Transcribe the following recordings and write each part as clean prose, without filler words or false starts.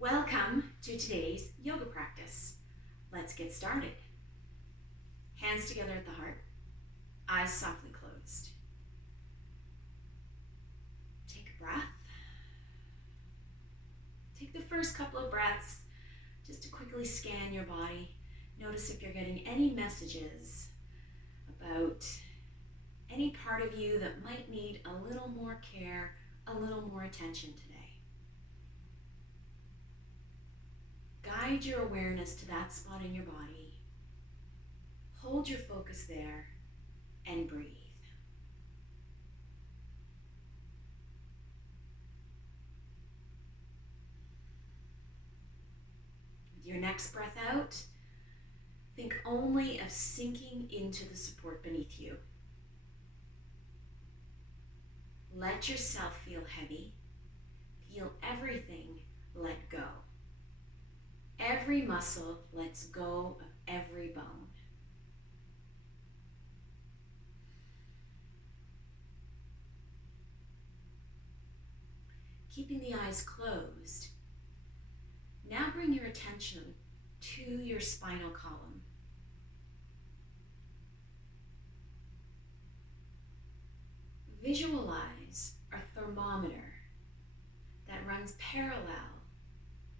Welcome to today's yoga practice. Let's get started. Hands together at the heart, eyes softly closed. Take a breath. Take the first couple of breaths just to quickly scan your body. Notice if you're getting any messages about any part of you that might need a little more care, a little more attention today. Guide your awareness to that spot in your body. Hold your focus there and breathe. With your next breath out, think only of sinking into the support beneath you. Let yourself feel heavy. Feel everything let go. Every muscle lets go of every bone. Keeping the eyes closed, now bring your attention to your spinal column. Visualize a thermometer that runs parallel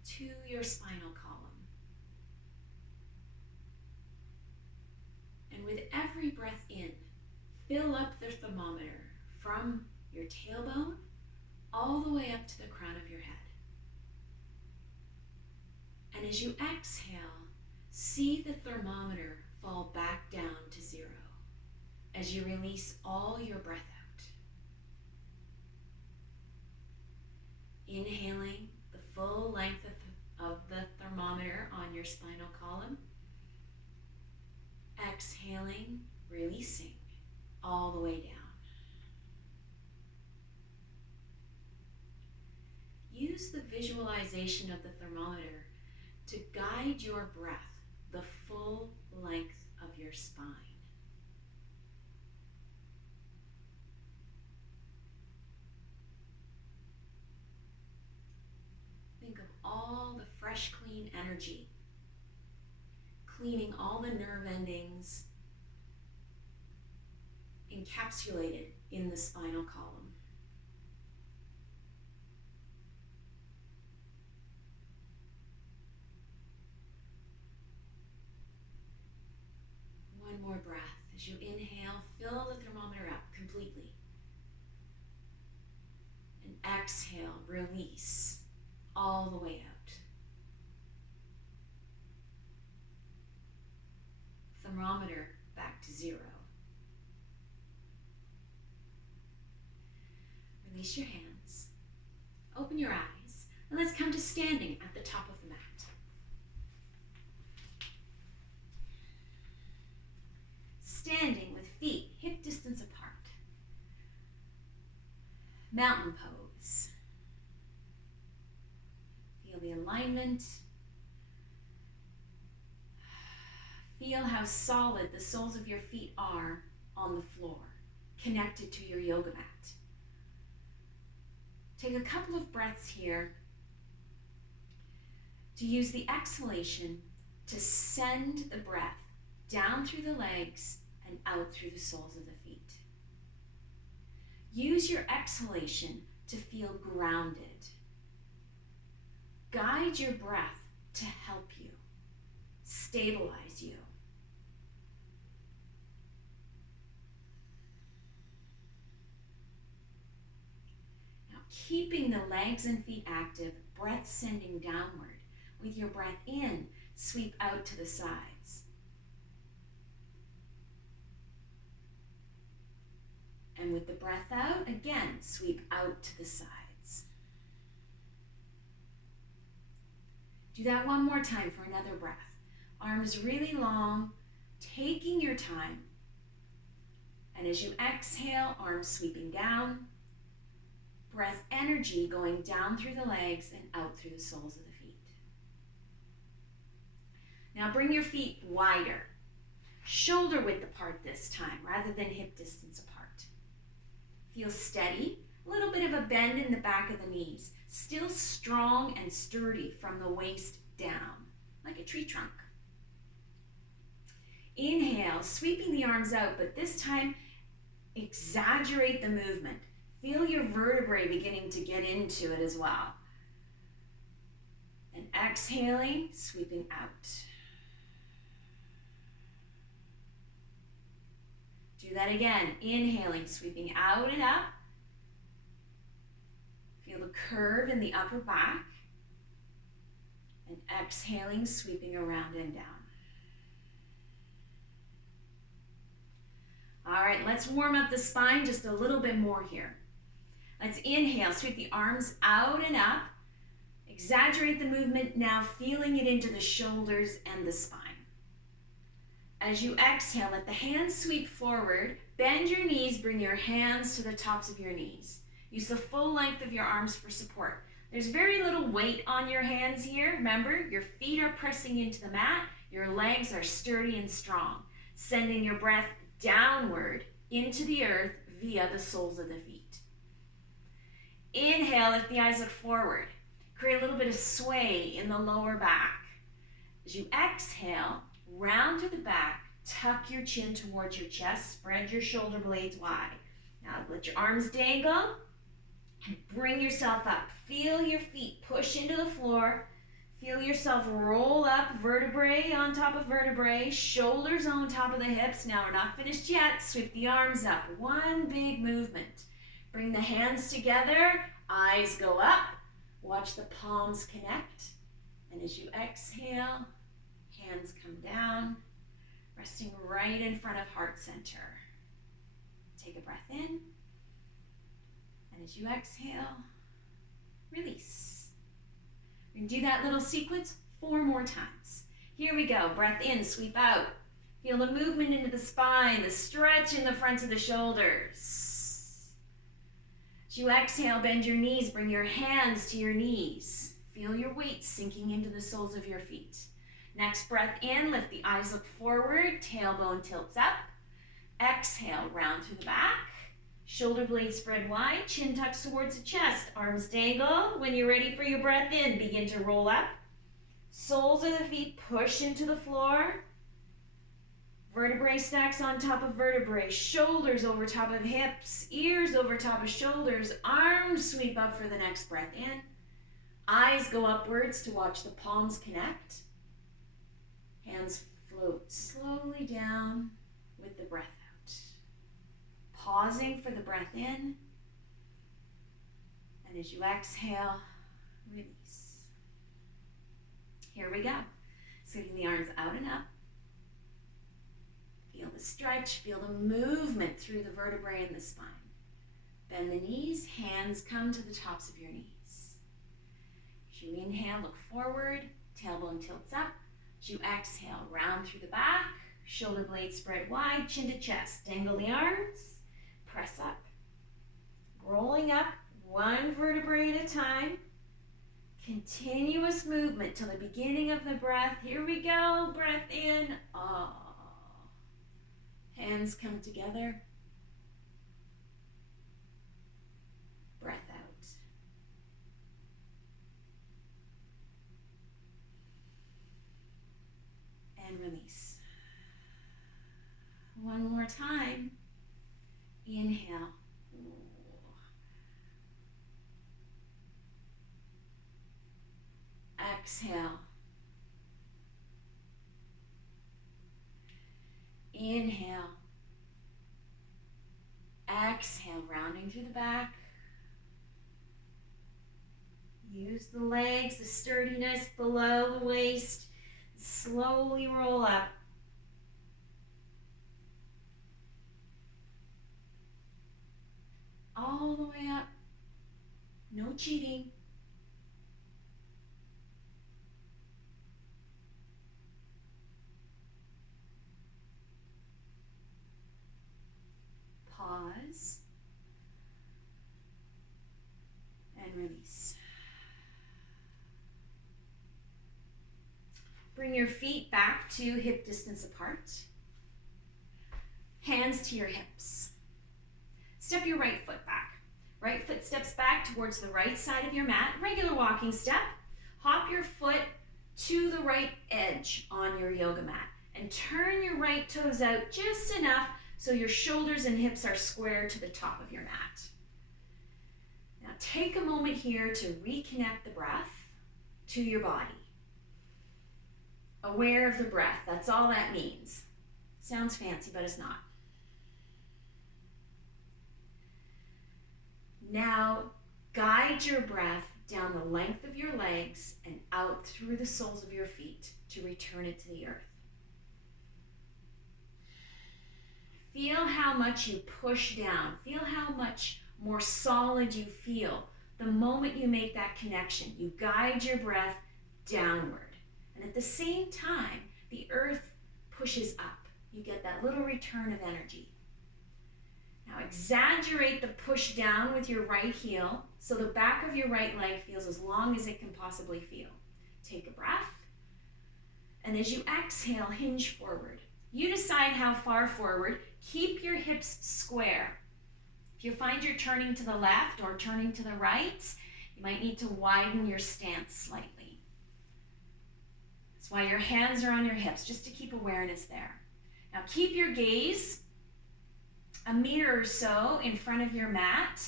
to your spinal column. And with every breath in, fill up the thermometer from your tailbone all the way up to the crown of your head. And as you exhale, see the thermometer fall back down to 0 as you release all your breath out. Inhaling the full length of the thermometer on your spinal column. Exhaling, releasing all the way down. Use the visualization of the thermometer to guide your breath the full length of your spine. Think of all the fresh, clean energy, cleaning all the nerve endings encapsulated in the spinal column. One more breath. As you inhale, fill the thermometer up completely. And exhale, release all the way out. Thermometer back to 0. Release your hands, open your eyes, and let's come to standing at the top of the mat. Standing with feet hip distance apart. Mountain pose. Feel the alignment. Feel how solid the soles of your feet are on the floor, connected to your yoga mat. Take a couple of breaths here to use the exhalation to send the breath down through the legs and out through the soles of the feet. Use your exhalation to feel grounded. Guide your breath to help you, stabilize you. Now, keeping the legs and feet active, breath sending downward. With your breath in, sweep out to the sides. And with the breath out, again, sweep out to the sides. Do that one more time for another breath. Arms really long, taking your time. And as you exhale, arms sweeping down. Breath energy going down through the legs and out through the soles of the feet. Now bring your feet wider. Shoulder width apart this time, rather than hip distance apart. Feel steady A little bit of a bend in the back of the knees. Still strong and sturdy from the waist down, like a tree trunk. Inhale, sweeping the arms out, but this time exaggerate the movement. Feel your vertebrae beginning to get into it as well. And exhaling, sweeping out. Do that again. Inhaling, sweeping out and up. Feel the curve in the upper back. And exhaling, sweeping around and down. All right, let's warm up the spine just a little bit more here. Let's inhale, sweep the arms out and up. Exaggerate the movement now, feeling it into the shoulders and the spine. As you exhale, let the hands sweep forward. Bend your knees, bring your hands to the tops of your knees. Use the full length of your arms for support. There's very little weight on your hands here. Remember, your feet are pressing into the mat. Your legs are sturdy and strong. Sending your breath downward into the earth via the soles of the feet. Inhale, lift the eyes, look forward. Create a little bit of sway in the lower back. As you exhale, round to the back, tuck your chin towards your chest, spread your shoulder blades wide. Now let your arms dangle and bring yourself up. Feel your feet push into the floor. Feel yourself roll up, vertebrae on top of vertebrae, shoulders on top of the hips. Now we're not finished yet. Sweep the arms up. One big movement. Bring the hands together, eyes go up. Watch the palms connect. And as you exhale, hands come down, resting right in front of heart center. Take a breath in. And as you exhale, release. We're going to do that little sequence 4 more times. Here we go. Breath in, sweep out. Feel the movement into the spine, the stretch in the front of the shoulders. As you exhale, bend your knees, bring your hands to your knees. Feel your weight sinking into the soles of your feet. Next breath in, lift the eyes, look forward, tailbone tilts up. Exhale, round through the back. Shoulder blades spread wide, chin tucks towards the chest, arms dangle. When you're ready for your breath in, begin to roll up. Soles of the feet push into the floor. Vertebrae stacks on top of vertebrae, shoulders over top of hips, ears over top of shoulders, arms sweep up for the next breath in. Eyes go upwards to watch the palms connect. Hands float slowly down with the breath out. Pausing for the breath in. And as you exhale, release. Here we go. Sweeping the arms out and up. Feel the stretch, feel the movement through the vertebrae in the spine. Bend the knees, hands come to the tops of your knees. As you inhale, look forward, tailbone tilts up. As you exhale, round through the back, shoulder blades spread wide, chin to chest. Dangle the arms, press up. Rolling up, one vertebrae at a time. Continuous movement till the beginning of the breath. Here we go, breath in. Ah. Hands come together. Breath out. And release. One more time. Inhale. Exhale. Inhale. Exhale, rounding through the back. Use the legs, the sturdiness below the waist. Slowly roll up. All the way up. No cheating. Pause. And release. Bring your feet back to hip distance apart. Hands to your hips. Step your right foot back. Right foot steps back towards the right side of your mat, regular walking step. Hop your foot to the right edge on your yoga mat and turn your right toes out just enough so your shoulders and hips are square to the top of your mat. Now take a moment here to reconnect the breath to your body. Aware of the breath, that's all that means. Sounds fancy, but it's not. Now guide your breath down the length of your legs and out through the soles of your feet to return it to the earth. Feel how much you push down. Feel how much more solid you feel the moment you make that connection. You guide your breath downward. And at the same time, the earth pushes up. You get that little return of energy. Now exaggerate the push down with your right heel so the back of your right leg feels as long as it can possibly feel. Take a breath. And as you exhale, hinge forward. You decide how far forward. Keep your hips square. If you find you're turning to the left or turning to the right, you might need to widen your stance slightly. That's why your hands are on your hips, just to keep awareness there. Now keep your gaze a meter or so in front of your mat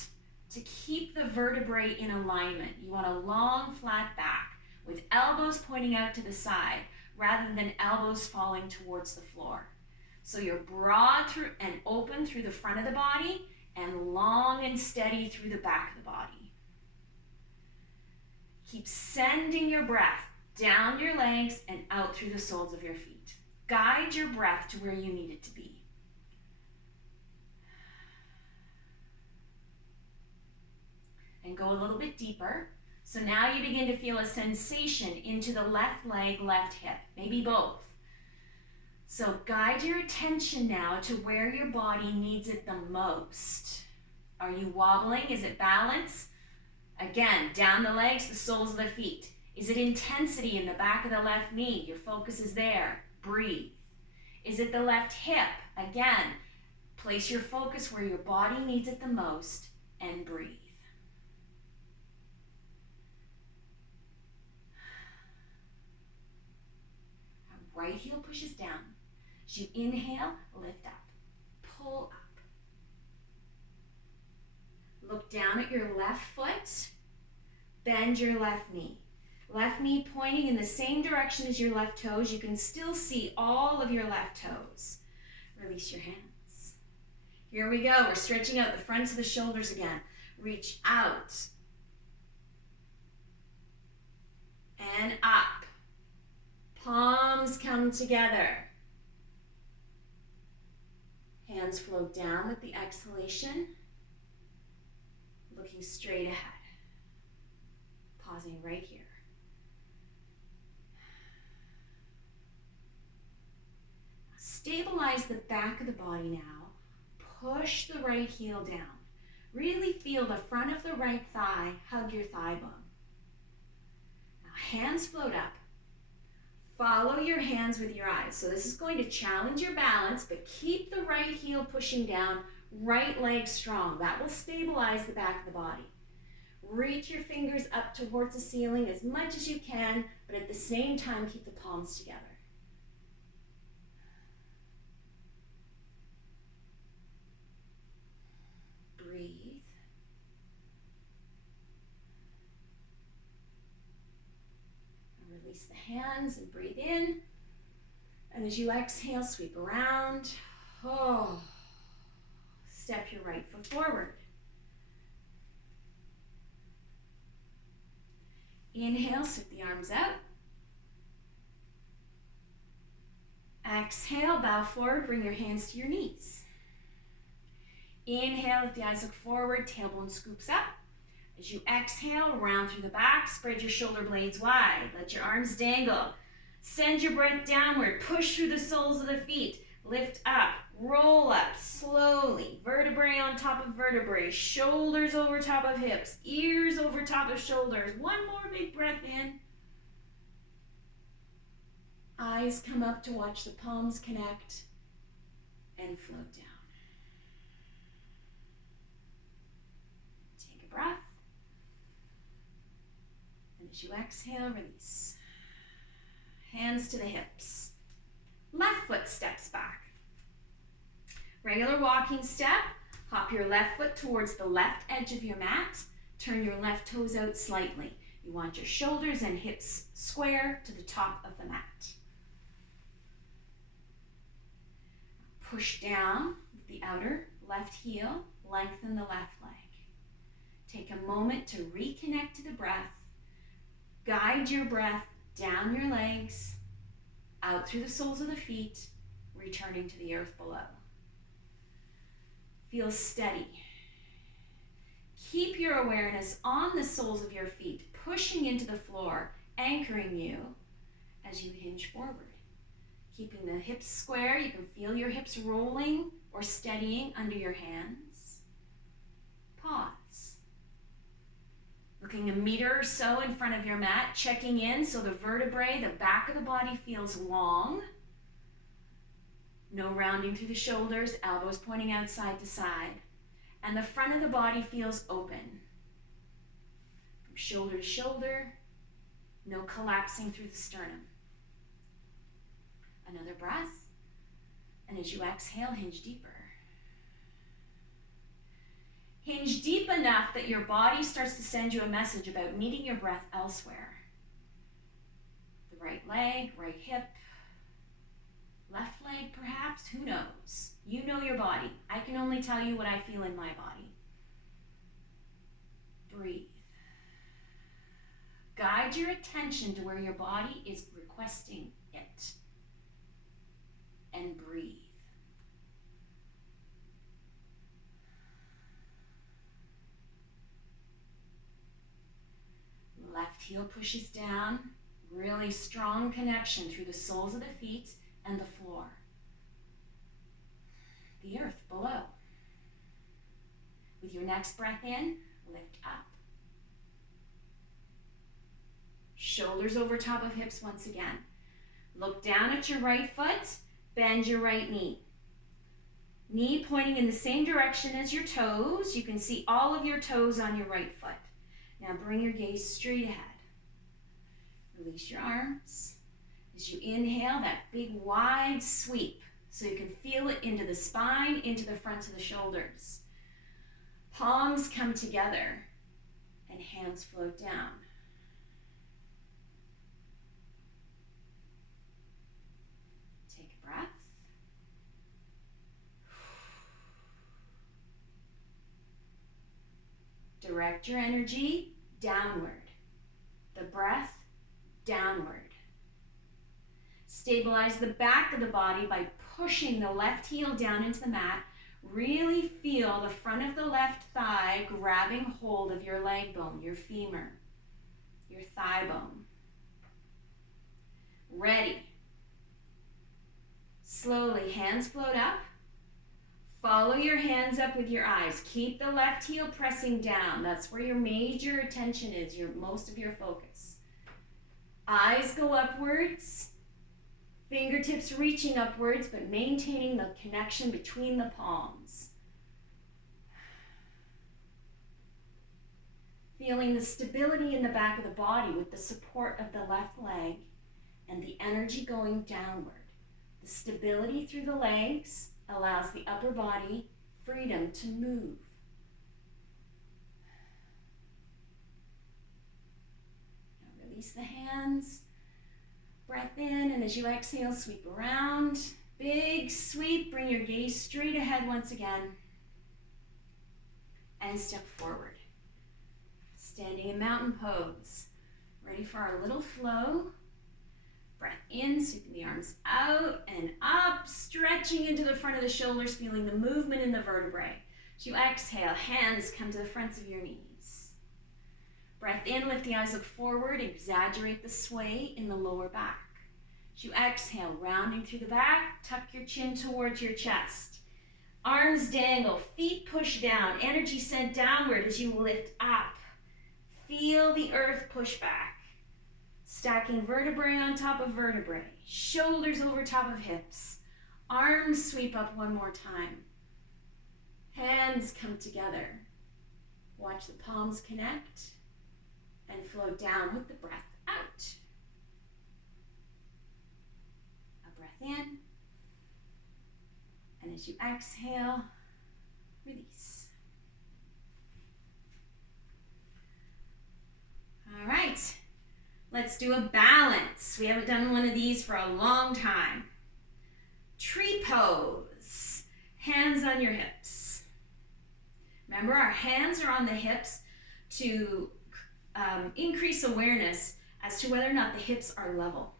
to keep the vertebrae in alignment. You want a long, flat back with elbows pointing out to the side rather than elbows falling towards the floor. So you're broad through and open through the front of the body and long and steady through the back of the body. Keep sending your breath down your legs and out through the soles of your feet. Guide your breath to where you need it to be. And go a little bit deeper. So now you begin to feel a sensation into the left leg, left hip, maybe both. So guide your attention now to where your body needs it the most. Are you wobbling? Is it balance? Again, down the legs, the soles of the feet. Is it intensity in the back of the left knee? Your focus is there. Breathe. Is it the left hip? Again, place your focus where your body needs it the most and breathe. Right heel pushes down. As you inhale, lift up, pull up. Look down at your left foot, bend your left knee. Left knee pointing in the same direction as your left toes. You can still see all of your left toes. Release your hands. Here we go. We're stretching out the fronts of the shoulders again. Reach out and up. Palms come together. Hands float down with the exhalation. Looking straight ahead. Pausing right here. Stabilize the back of the body now. Push the right heel down. Really feel the front of the right thigh hug your thigh bone. Now hands float up. Follow your hands with your eyes. So this is going to challenge your balance, but keep the right heel pushing down, right leg strong. That will stabilize the back of the body. Reach your fingers up towards the ceiling as much as you can, but at the same time, keep the palms together. Breathe. Release the hands and breathe in. And as you exhale, sweep around. Oh. Step your right foot forward. Inhale, sweep the arms out. Exhale, bow forward, bring your hands to your knees. Inhale, let the eyes look forward, tailbone scoops up. As you exhale, round through the back, spread your shoulder blades wide. Let your arms dangle. Send your breath downward. Push through the soles of the feet. Lift up, roll up slowly. Vertebrae on top of vertebrae. Shoulders over top of hips. Ears over top of shoulders. One more big breath in. Eyes come up to watch the palms connect and float down. As you exhale, release. Hands to the hips. Left foot steps back. Regular walking step. Hop your left foot towards the left edge of your mat. Turn your left toes out slightly. You want your shoulders and hips square to the top of the mat. Push down with the outer left heel. Lengthen the left leg. Take a moment to reconnect to the breath. Guide your breath down your legs, out through the soles of the feet, returning to the earth below. Feel steady. Keep your awareness on the soles of your feet, pushing into the floor, anchoring you as you hinge forward. Keeping the hips square, you can feel your hips rolling or steadying under your hands. Pause. Looking a meter or so in front of your mat, checking in so the vertebrae, the back of the body feels long. No rounding through the shoulders, elbows pointing out side to side. And the front of the body feels open. From shoulder to shoulder, no collapsing through the sternum. Another breath. And as you exhale, hinge deeper. Hinge deep enough that your body starts to send you a message about meeting your breath elsewhere. The right leg, right hip, left leg perhaps, who knows? You know your body. I can only tell you what I feel in my body. Breathe. Guide your attention to where your body is requesting it. And breathe. Left heel pushes down, really strong connection through the soles of the feet and the floor. The earth below. With your next breath in, lift up. Shoulders over top of hips once again. Look down at your right foot, bend your right knee. Knee pointing in the same direction as your toes. You can see all of your toes on your right foot. Now bring your gaze straight ahead. Release your arms. As you inhale, that big wide sweep so you can feel it into the spine, into the front of the shoulders. Palms come together and hands float down. Take a breath. Direct your energy downward. The breath downward. Stabilize the back of the body by pushing the left heel down into the mat. Really feel the front of the left thigh grabbing hold of your leg bone, your femur, your thigh bone. Ready. Slowly, hands float up. Follow your hands up with your eyes. Keep the left heel pressing down. That's where your major attention is, most of your focus. Eyes go upwards. Fingertips reaching upwards, but maintaining the connection between the palms. Feeling the stability in the back of the body with the support of the left leg and the energy going downward. The stability through the legs allows the upper body freedom to move. Now release the hands. Breath in, and as you exhale, sweep around. Big sweep, bring your gaze straight ahead once again. And step forward. Standing in mountain pose. Ready for our little flow. Breath in, sweeping the arms out and up, stretching into the front of the shoulders, feeling the movement in the vertebrae. As you exhale, hands come to the fronts of your knees. Breath in, lift the eyes, look forward, exaggerate the sway in the lower back. As you exhale, rounding through the back, tuck your chin towards your chest. Arms dangle, feet push down, energy sent downward as you lift up. Feel the earth push back. Stacking vertebrae on top of vertebrae, shoulders over top of hips. Arms sweep up one more time. Hands come together. Watch the palms connect and float down with the breath out. A breath in, and as you exhale, release. All right, let's do a balance. We haven't done one of these for a long time. Tree pose, hands on your hips. Remember, our hands are on the hips to increase awareness as to whether or not the hips are level.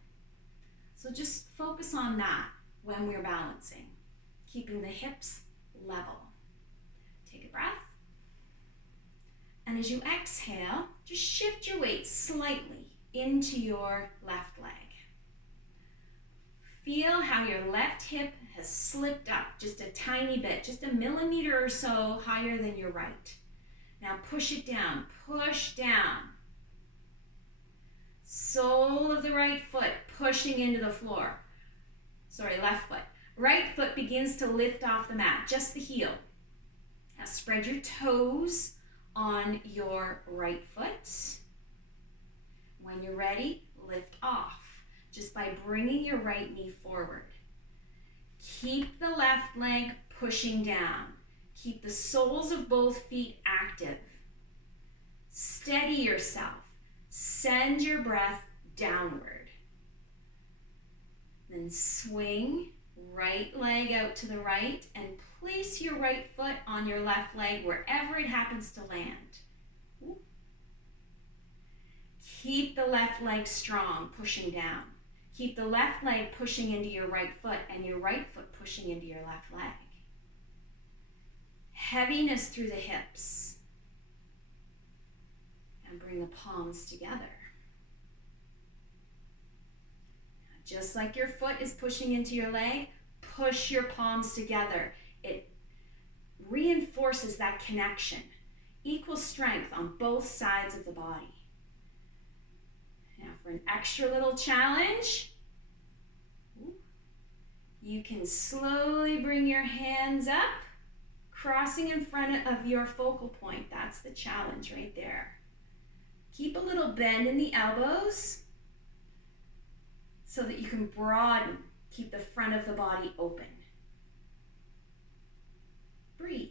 So just focus on that when we're balancing, keeping the hips level. Take a breath. And as you exhale, just shift your weight slightly into your left leg. Feel how your left hip has slipped up just a tiny bit, just a millimeter or so higher than your right. Now push it down, push down. Sole of the right foot pushing into the floor. Sorry, left foot. Right foot begins to lift off the mat, just the heel. Now spread your toes on your right foot. When you're ready, lift off just by bringing your right knee forward. Keep the left leg pushing down. Keep the soles of both feet active. Steady yourself. Send your breath downward. Then swing right leg out to the right and place your right foot on your left leg wherever it happens to land. Ooh. Keep the left leg strong, pushing down. Keep the left leg pushing into your right foot and your right foot pushing into your left leg. Heaviness through the hips. And bring the palms together. Now, just like your foot is pushing into your leg, push your palms together. It reinforces that connection. Equal strength on both sides of the body. Now for an extra little challenge, you can slowly bring your hands up, crossing in front of your focal point. That's the challenge right there. Keep a little bend in the elbows so that you can broaden, keep the front of the body open. Breathe.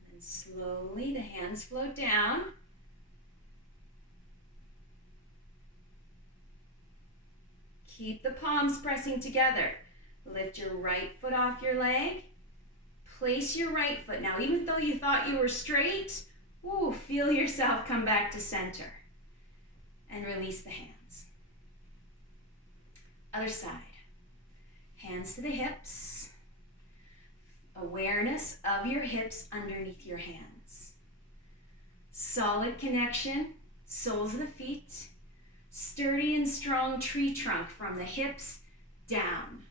And then slowly the hands float down. Keep the palms pressing together. Lift your right foot off your leg. Place your right foot. Now, even though you thought you were straight, feel yourself come back to center. And release the hands. Other side. Hands to the hips. Awareness of your hips underneath your hands. Solid connection, soles of the feet. Sturdy and strong tree trunk from the hips down.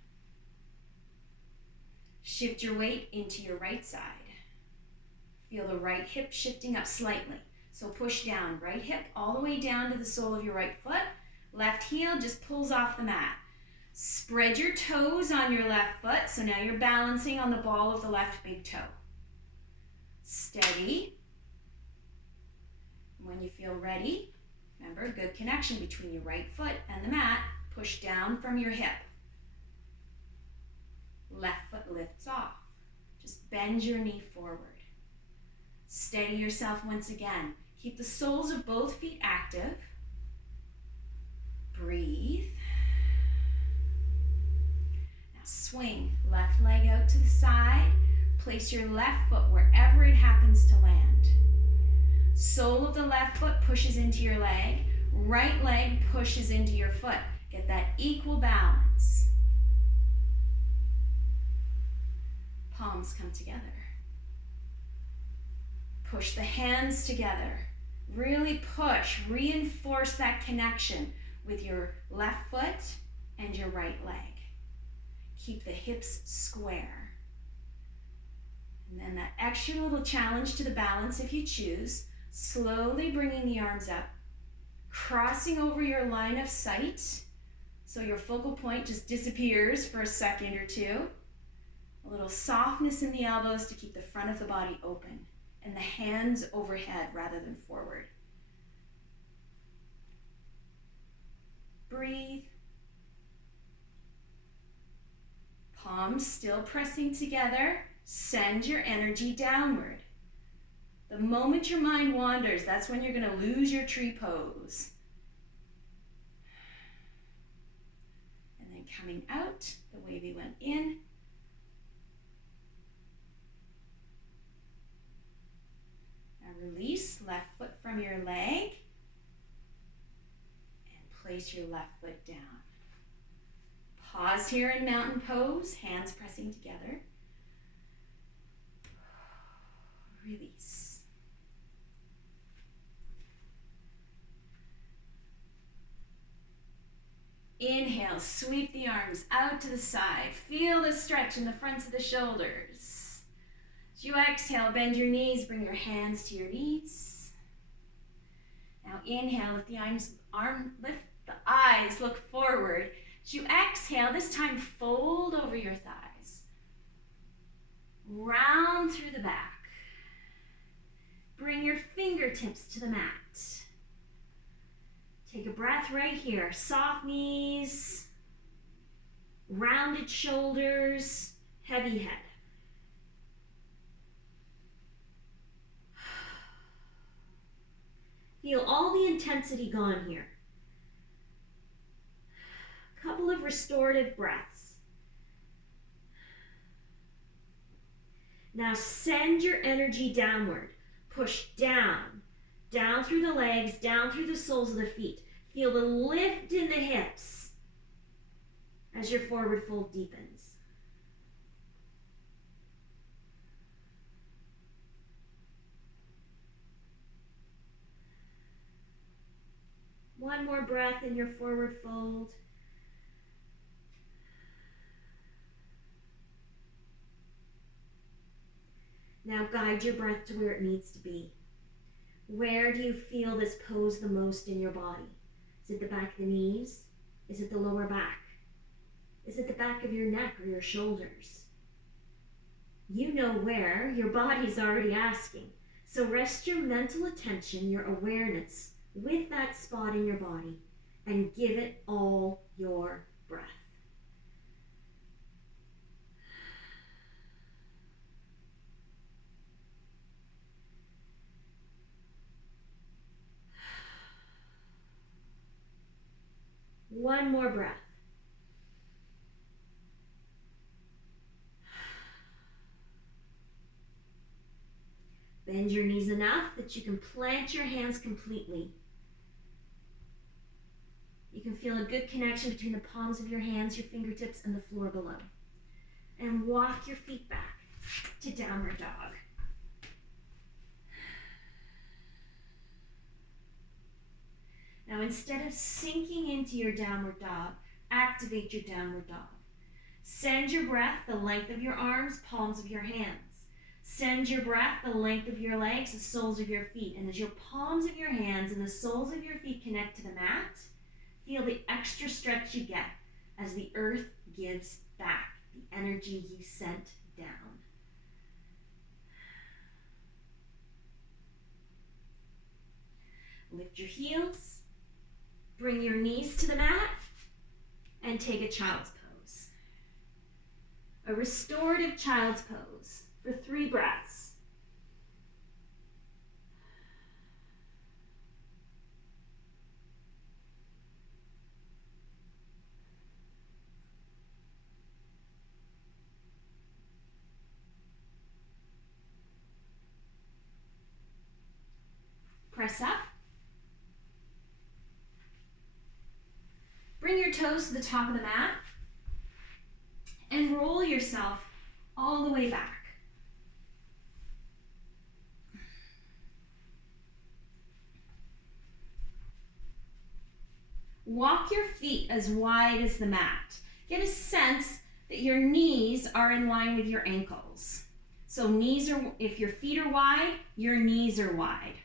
Shift your weight into your right side. Feel the right hip shifting up slightly. So push down, right hip all the way down to the sole of your right foot. Left heel just pulls off the mat. Spread your toes on your left foot. So now you're balancing on the ball of the left big toe. Steady. When you feel ready, remember, good connection between your right foot and the mat. Push down from your hip. Left foot lifts off. Just bend your knee forward. Steady yourself once again. Keep the soles of both feet active. Breathe. Now swing left leg out to the side. Place your left foot wherever it happens to land. Sole of the left foot pushes into your leg. Right leg pushes into your foot. Get that equal balance. Palms come together. Push the hands together. Really push, reinforce that connection with your left foot and your right leg. Keep the hips square. And then that extra little challenge to the balance if you choose. Slowly bringing the arms up, crossing over your line of sight, so your focal point just disappears for a second or two. A little softness in the elbows to keep the front of the body open and the hands overhead rather than forward. Breathe. Palms still pressing together. Send your energy downward. The moment your mind wanders, that's when you're going to lose your tree pose. And then coming out the way we went in. Now release left foot from your leg and place your left foot down. Pause here in mountain pose, hands pressing together. Release. Inhale, sweep the arms out to the side. Feel the stretch in the fronts of the shoulders. As you exhale, bend your knees, bring your hands to your knees. Now inhale, lift the eyes, look forward. As you exhale, this time fold over your thighs. Round through the back. Bring your fingertips to the mat. Take a breath right here. Soft knees, rounded shoulders, heavy head. Feel all the intensity gone here. Couple of restorative breaths. Now send your energy downward. Push down, down through the legs, down through the soles of the feet. Feel the lift in the hips as your forward fold deepens. One more breath in your forward fold. Now guide your breath to where it needs to be. Where do you feel this pose the most in your body? Is it the back of the knees? Is it the lower back? Is it the back of your neck or your shoulders? You know where, your body's already asking. So rest your mental attention, your awareness with that spot in your body and give it all your breath. One more breath. Bend your knees enough that you can plant your hands completely. You can feel a good connection between the palms of your hands, your fingertips, and the floor below. And walk your feet back to downward dog. Now instead of sinking into your downward dog, activate your downward dog. Send your breath the length of your arms, palms of your hands. Send your breath the length of your legs, the soles of your feet. And as your palms of your hands and the soles of your feet connect to the mat, feel the extra stretch you get as the earth gives back the energy you sent down. Lift your heels. Bring your knees to the mat and take a child's pose. A restorative child's pose for 3 breaths. Press up. Bring your toes to the top of the mat and roll yourself all the way back. Walk your feet as wide as the mat. Get a sense that your knees are in line with your ankles. So if your feet are wide, your knees are wide.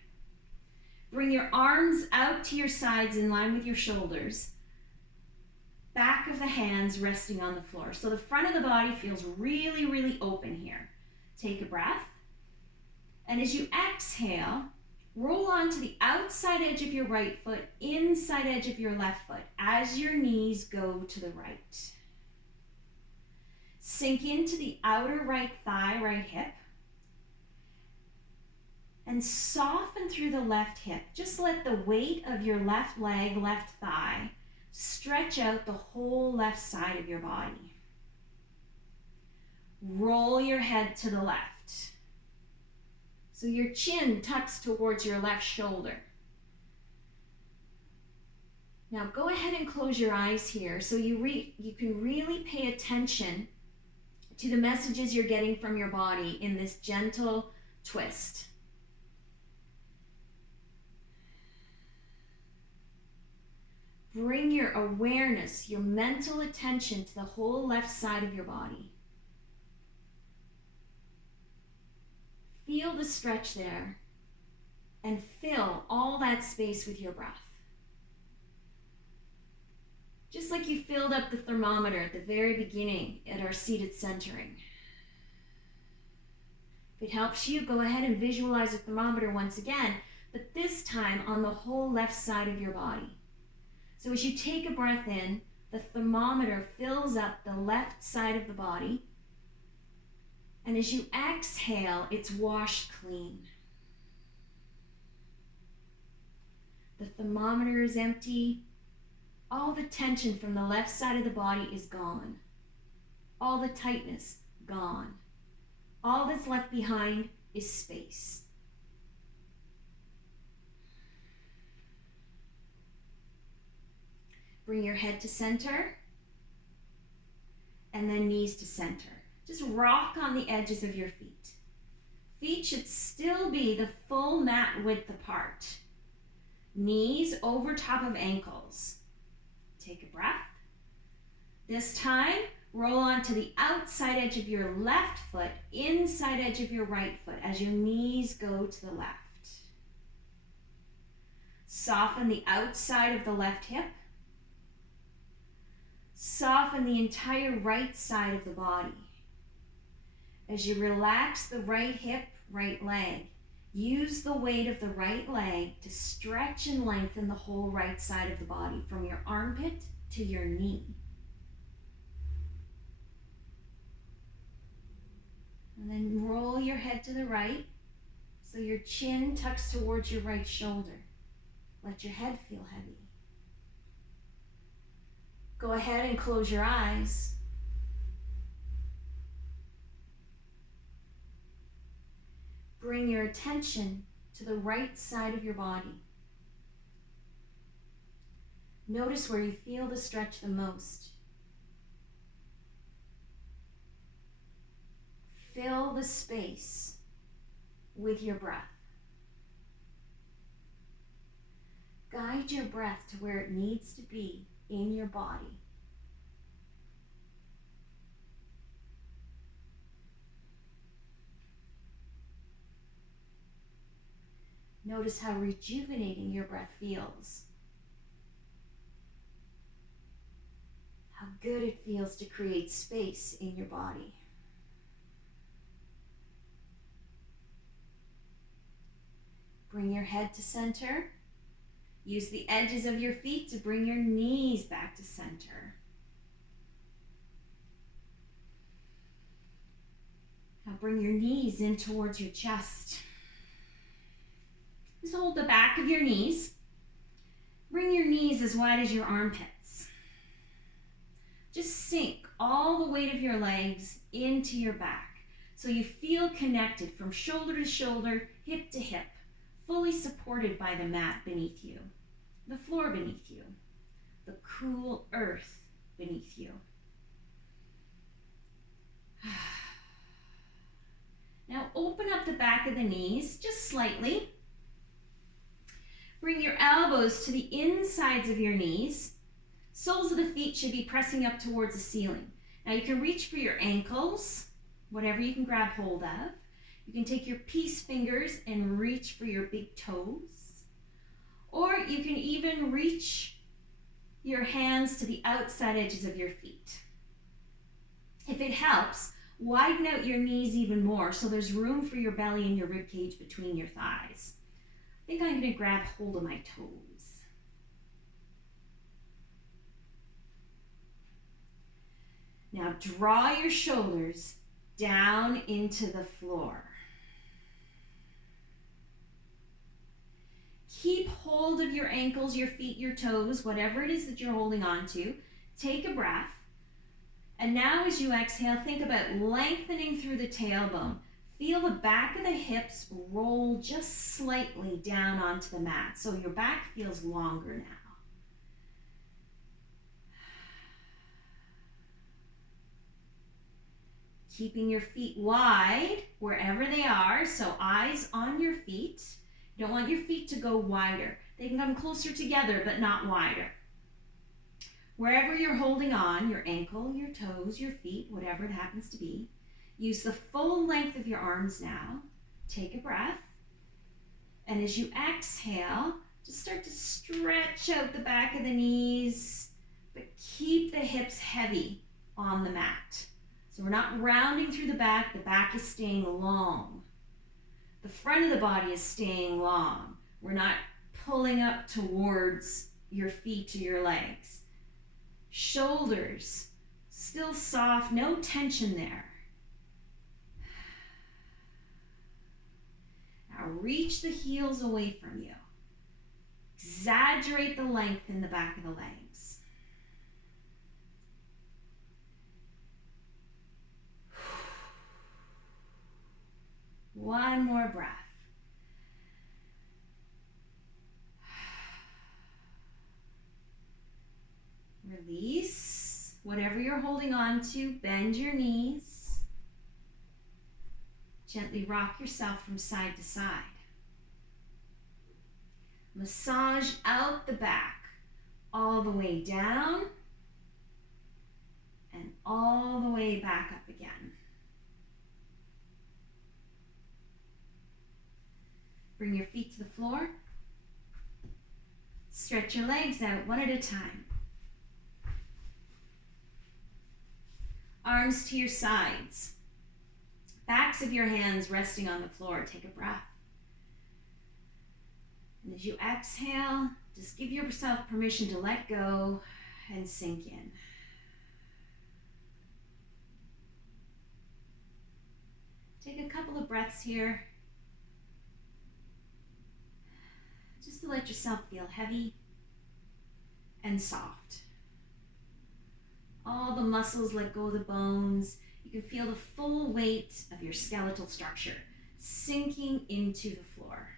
Bring your arms out to your sides in line with your shoulders. back of the hands resting on the floor. So the front of the body feels really, really open here. Take a breath. And as you exhale, roll onto the outside edge of your right foot, inside edge of your left foot, as your knees go to the right. Sink into the outer right thigh, right hip. And soften through the left hip. Just let the weight of your left leg, left thigh, stretch out the whole left side of your body. Roll your head to the left. So your chin tucks towards your left shoulder. Now go ahead and close your eyes here so you can really pay attention to the messages you're getting from your body in this gentle twist. Bring your awareness, your mental attention to the whole left side of your body. Feel the stretch there and fill all that space with your breath. Just like you filled up the thermometer at the very beginning at our seated centering. If it helps you, go ahead and visualize the thermometer once again, but this time on the whole left side of your body. So as you take a breath in, the thermometer fills up the left side of the body. And as you exhale, it's washed clean. The thermometer is empty. All the tension from the left side of the body is gone. All the tightness, gone. All that's left behind is space. Bring your head to center, and then knees to center. Just rock on the edges of your feet. Feet should still be the full mat width apart. Knees over top of ankles. Take a breath. This time, roll onto the outside edge of your left foot, inside edge of your right foot as your knees go to the left. Soften the outside of the left hip. Soften the entire right side of the body. As you relax the right hip, right leg, use the weight of the right leg to stretch and lengthen the whole right side of the body from your armpit to your knee. And then roll your head to the right so your chin tucks towards your right shoulder. Let your head feel heavy. Go ahead and close your eyes. Bring your attention to the right side of your body. Notice where you feel the stretch the most. Fill the space with your breath. Guide your breath to where it needs to be in your body. Notice how rejuvenating your breath feels. How good it feels to create space in your body. Bring your head to center. Use the edges of your feet to bring your knees back to center. Now bring your knees in towards your chest. Just hold the back of your knees. Bring your knees as wide as your armpits. Just sink all the weight of your legs into your back so you feel connected from shoulder to shoulder, hip to hip, fully supported by the mat beneath you, the floor beneath you, the cool earth beneath you. Now open up the back of the knees just slightly. Bring your elbows to the insides of your knees. Soles of the feet should be pressing up towards the ceiling. Now you can reach for your ankles, whatever you can grab hold of. You can take your peace fingers and reach for your big toes. Or you can even reach your hands to the outside edges of your feet. If it helps, widen out your knees even more so there's room for your belly and your rib cage between your thighs. I think I'm going to grab hold of my toes. Now draw your shoulders down into the floor. Keep hold of your ankles, your feet, your toes, whatever it is that you're holding on to. Take a breath. And now as you exhale, think about lengthening through the tailbone. Feel the back of the hips roll just slightly down onto the mat, so your back feels longer now. Keeping your feet wide wherever they are, so eyes on your feet. You don't want your feet to go wider. They can come closer together, but not wider. Wherever you're holding on, your ankle, your toes, your feet, whatever it happens to be, use the full length of your arms now. Take a breath. And as you exhale, just start to stretch out the back of the knees, but keep the hips heavy on the mat. So we're not rounding through the back is staying long. The front of the body is staying long. We're not pulling up towards your feet or your legs. Shoulders, still soft, no tension there. Now reach the heels away from you. Exaggerate the length in the back of the legs. One more breath. Release whatever you're holding on to. Bend your knees. Gently rock yourself from side to side. Massage out the back, all the way down and all the way back up again. Bring your feet to the floor. Stretch your legs out one at a time. Arms to your sides. Backs of your hands resting on the floor. Take a breath. And as you exhale, just give yourself permission to let go and sink in. Take a couple of breaths here, just to let yourself feel heavy and soft. All the muscles let go of the bones. You can feel the full weight of your skeletal structure sinking into the floor.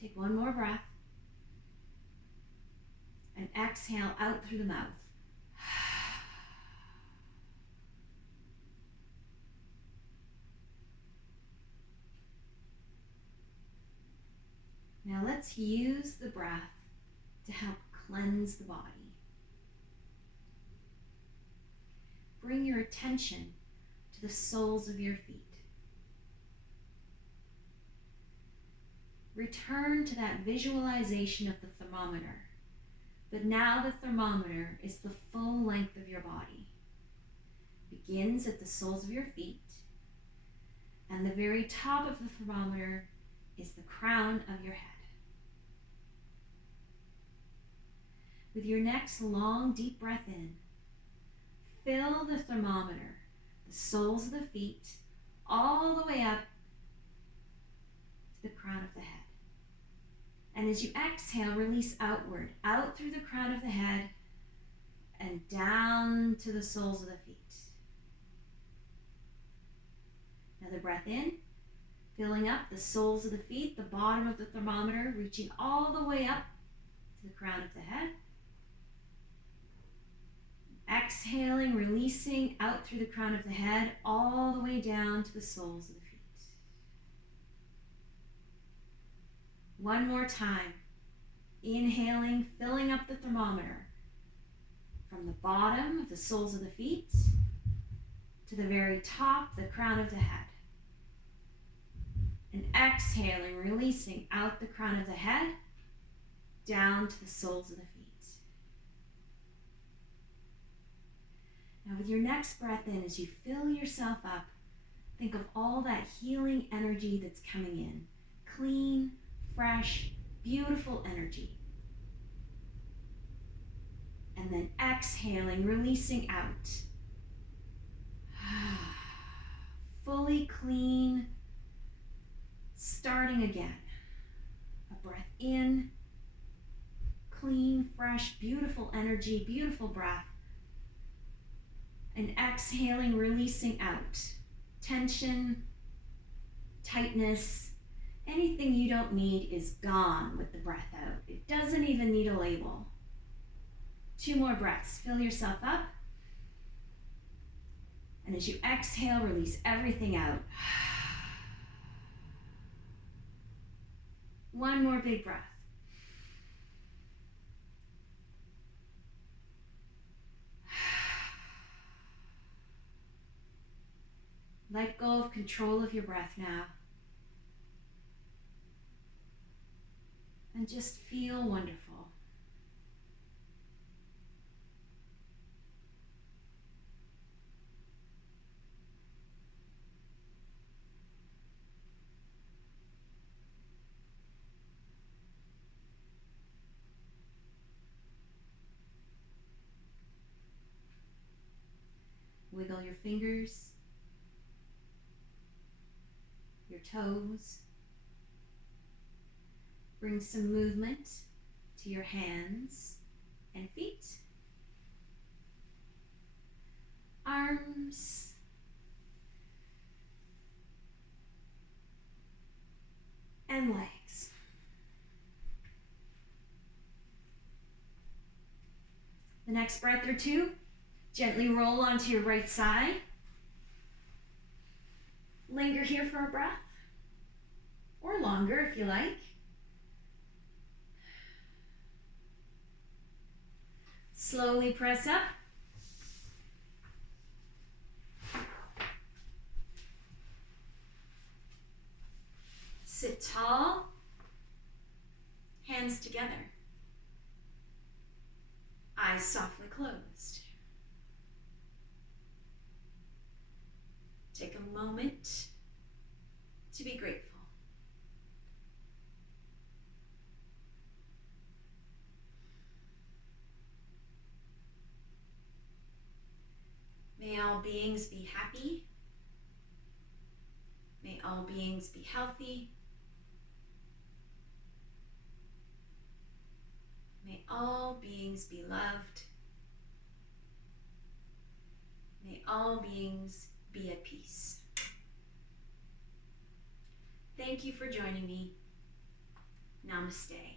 Take one more breath and exhale out through the mouth. Now let's use the breath to help cleanse the body. Bring your attention to the soles of your feet. Return to that visualization of the thermometer, but now the thermometer is the full length of your body. Begins at the soles of your feet, and the very top of the thermometer is the crown of your head. With your next long, deep breath in, fill the thermometer, the soles of the feet, all the way up to the crown of the head. And as you exhale, release outward, out through the crown of the head and down to the soles of the feet. Another breath in, filling up the soles of the feet, the bottom of the thermometer, reaching all the way up to the crown of the head. Exhaling, releasing out through the crown of the head, all the way down to the soles of the feet. One more time. Inhaling, filling up the thermometer from the bottom of the soles of the feet to the very top, the crown of the head. And exhaling, releasing out the crown of the head, down to the soles of the feet. Now with your next breath in, as you fill yourself up, think of all that healing energy that's coming in. Clean, fresh, beautiful energy. And then exhaling, releasing out. Fully clean, starting again. A breath in, clean, fresh, beautiful energy, beautiful breath. And exhaling, releasing out. Tension, tightness, anything you don't need is gone with the breath out. It doesn't even need a label. 2 more breaths. Fill yourself up. And as you exhale, release everything out. 1 more big breath. Let go of control of your breath now. And just feel wonderful. Wiggle your fingers, your toes. Bring some movement to your hands and feet. Arms. And legs. The next breath or two, gently roll onto your right side. Linger here for a breath, or longer if you like. Slowly press up. Sit tall, hands together. Eyes softly closed. Take a moment to be grateful. May all beings be happy. May all beings be healthy. May all beings be loved. May all beings be at peace. Thank you for joining me. Namaste.